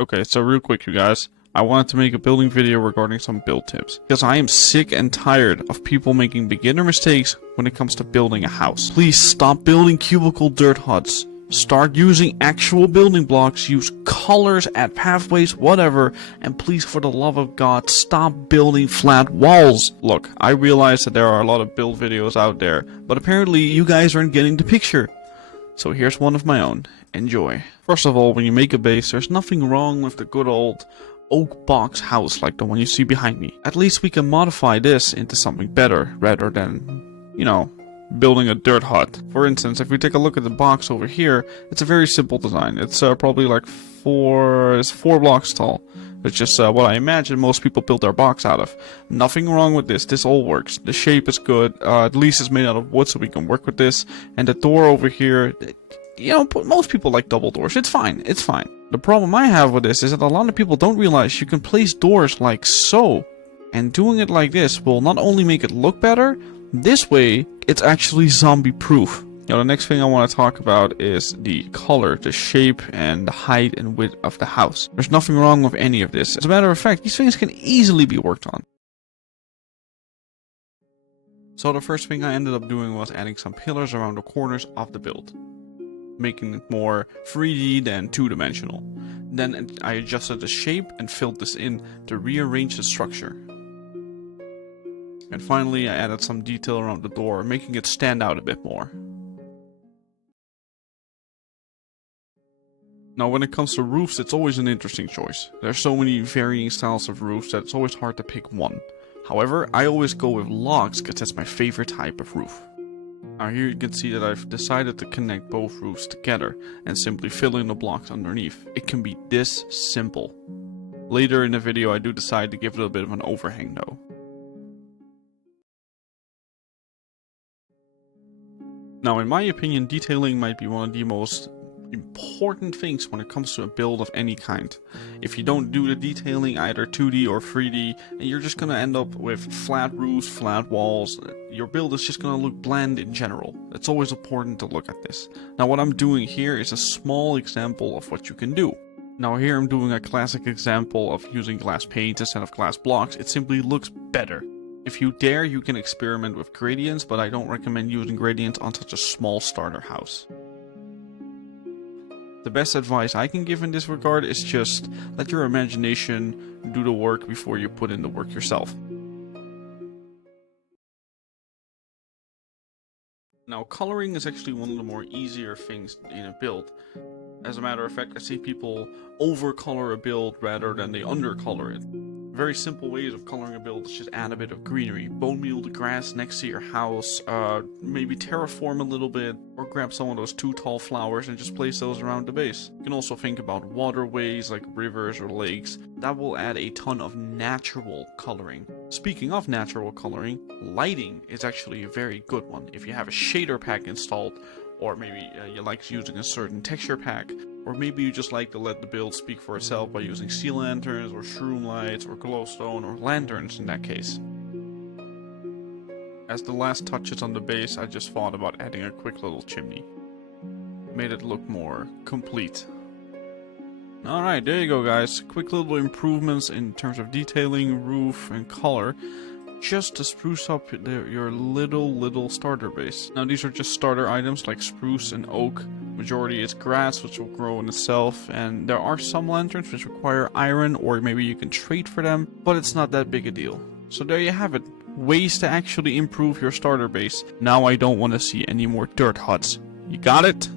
Okay, so real quick, you guys. I wanted to make a building video regarding some build tips, because I am sick and tired of people making beginner mistakes when it comes to building a house. Please stop building cubicle dirt huts. Start using actual building blocks, use colors, add pathways, whatever, and please, for the love of God, stop building flat walls. Look, I realize that there are a lot of build videos out there, but apparently you guys aren't getting the picture. So here's one of my own. Enjoy. First of all, when you make a base, there's nothing wrong with the good old oak box house like the one you see behind me. At least we can modify this into something better rather than, you know, building a dirt hut. For instance, if we take a look at the box over here, it's a very simple design. It's probably like four blocks tall. It's just what I imagine most people build their box out of. Nothing wrong with this. This all works. The shape is good. At least it's made out of wood, so we can work with this. And the door over here, you know, most people like double doors. It's fine. It's fine. The problem I have with this is that a lot of people don't realize you can place doors like so. And doing it like this will not only make it look better, this way it's actually zombie proof. Now, the next thing I want to talk about is the color, the shape, and the height and width of the house. There's nothing wrong with any of this. As a matter of fact, these things can easily be worked on. So the first thing I ended up doing was adding some pillars around the corners of the build, making it more 3D than two-dimensional. Then I adjusted the shape and filled this in to rearrange the structure. And finally I added some detail around the door, making it stand out a bit more. Now, when it comes to roofs, it's always an interesting choice. There's so many varying styles of roofs that it's always hard to pick one. However, I always go with logs because that's my favorite type of roof. Now here you can see that I've decided to connect both roofs together and simply fill in the blocks underneath. It can be this simple. Later in the video I do decide to give it a bit of an overhang though. Now, in my opinion, detailing might be one of the most important things when it comes to a build of any kind. If you don't do the detailing, either 2D or 3D, you're just gonna end up with flat roofs, flat walls. Your build is just gonna look bland in general. It's always important to look at this. Now, what I'm doing here is a small example of what you can do. Now here I'm doing a classic example of using glass paint instead of glass blocks. It simply looks better. If you dare, you can experiment with gradients, but I don't recommend using gradients on such a small starter house. The best advice I can give in this regard is just let your imagination do the work before you put in the work yourself. Now, coloring is actually one of the more easier things in a build. As a matter of fact, I see people overcolor a build rather than they undercolor it. Very simple ways of coloring a build is just add a bit of greenery, bone meal the grass next to your house, maybe terraform a little bit, or grab some of those 2 tall flowers and just place those around the base. You can also think about waterways like rivers or lakes. That will add a ton of natural coloring. Speaking of natural coloring, lighting is actually a very good one. If you have a shader pack installed, or maybe you like using a certain texture pack, or maybe you just like to let the build speak for itself by using sea lanterns or shroom lights or glowstone or lanterns in that case. As the last touches on the base, I just thought about adding a quick little chimney. Made it look more complete. Alright, there you go guys. Quick little improvements in terms of detailing, roof, and color, just to spruce up your little starter base. Now these are just starter items like spruce and oak. Majority is grass, which will grow in itself, and there are some lanterns which require iron, or maybe you can trade for them, but it's not that big a deal. So there you have it. Ways to actually improve your starter base. Now I don't want to see any more dirt huts. You got it?